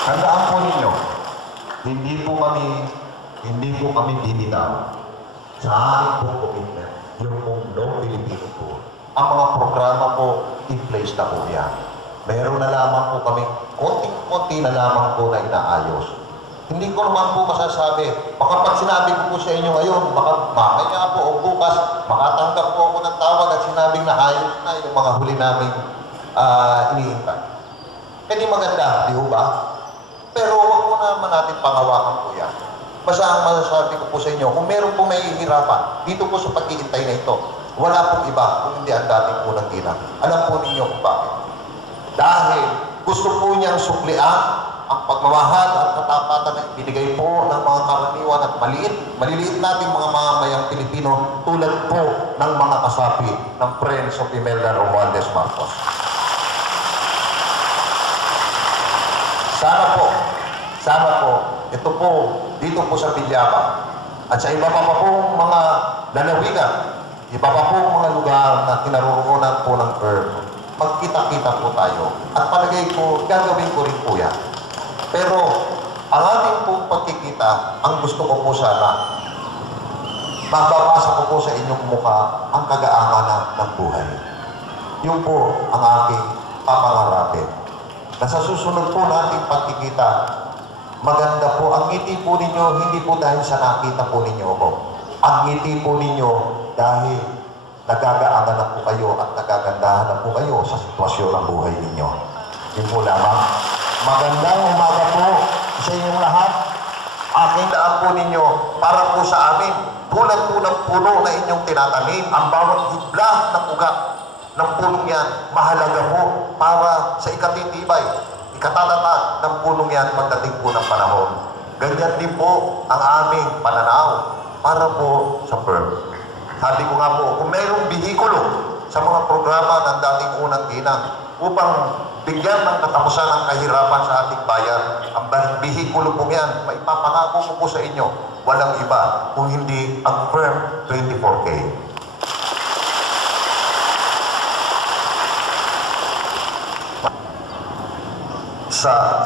Tandaan po ninyo, hindi po kami bibitaw sa aming pong commitment, yung pong no Filipino po. Ang mga programa po, in place na po yan. Meron na lamang po kami, konting-konti na lamang po na inaayos. Hindi ko naman po masasabi, baka pag sinabi ko po sa inyo ngayon, baka mamaya po o bukas, makatanggap po ako ng tawag at sinabing na ayos na yung mga huli namin iniintay. Eh di maganda, di ba? Pero huwag mo naman natin pangawakan po yan. Basta ang masasabi ko po sa inyo, kung meron po nahihirapan, dito po sa pag-iintay na ito, wala pong iba kung hindi ang dating unang ginang. Alam po ninyo kung bakit. Dahil gusto po niyang suklian ang pagmamahal at katapatan na ibinigay po ng mga karaniwan at maliliit nating mga mamamayang Pilipino tulad po ng mga kasapi ng Friends of Imelda Romualdez Marcos. Sana po, ito po, dito po sa Bilyaba, at sa iba pa pong mga lalawigan, iba pa pong mga lugar na kinaroroonan po ng Earth, magkita-kita po tayo. At palagay ko, gagawin ko rin po yan. Pero, ang ating pong pagkikita, ang gusto ko po sana, mababasa ko po sa inyong mukha ang kagaangan ng buhay. Yun po ang aking papangarapin. Na sa susunod po nating pagkikita, maganda po, ang ngiti po ninyo, hindi po dahil sa nakita po ninyo ako. Ang ngiti po ninyo dahil nagagaangan na po kayo at nagagandahan na po kayo sa sitwasyon ng buhay ninyo. Yun po lamang. Magandang umaga po sa inyong lahat. Aking daan po ninyo para po sa amin. Tulad po ng puno na inyong tinatanim, ang bawat hibla ng ugat ng punong yan, mahalaga po para sa ikatitibay, ikatatatag ng punong yan pagdating po ng panahon. Ganyan din po ang aming pananaw para po sa firm. Sabi ko nga po, kung mayroong bihikulo sa mga programa ng dating unang ginang upang bigyan ng katapusan ng kahirapan sa ating bayan, ang bihikulo po yan, maipapangako ko po sa inyo, walang iba kung hindi ang firm 24K.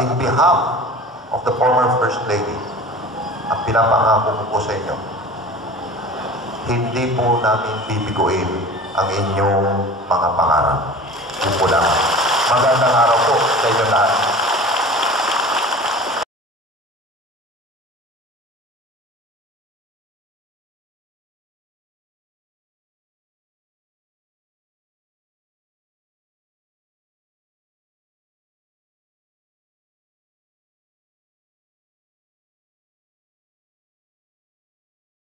In behalf of the former First Lady, ang pinapangako ko po sa inyo, hindi po namin bibiguin ang inyong mga pangarap. Yun po lang. Magandang araw po sa inyo lahat.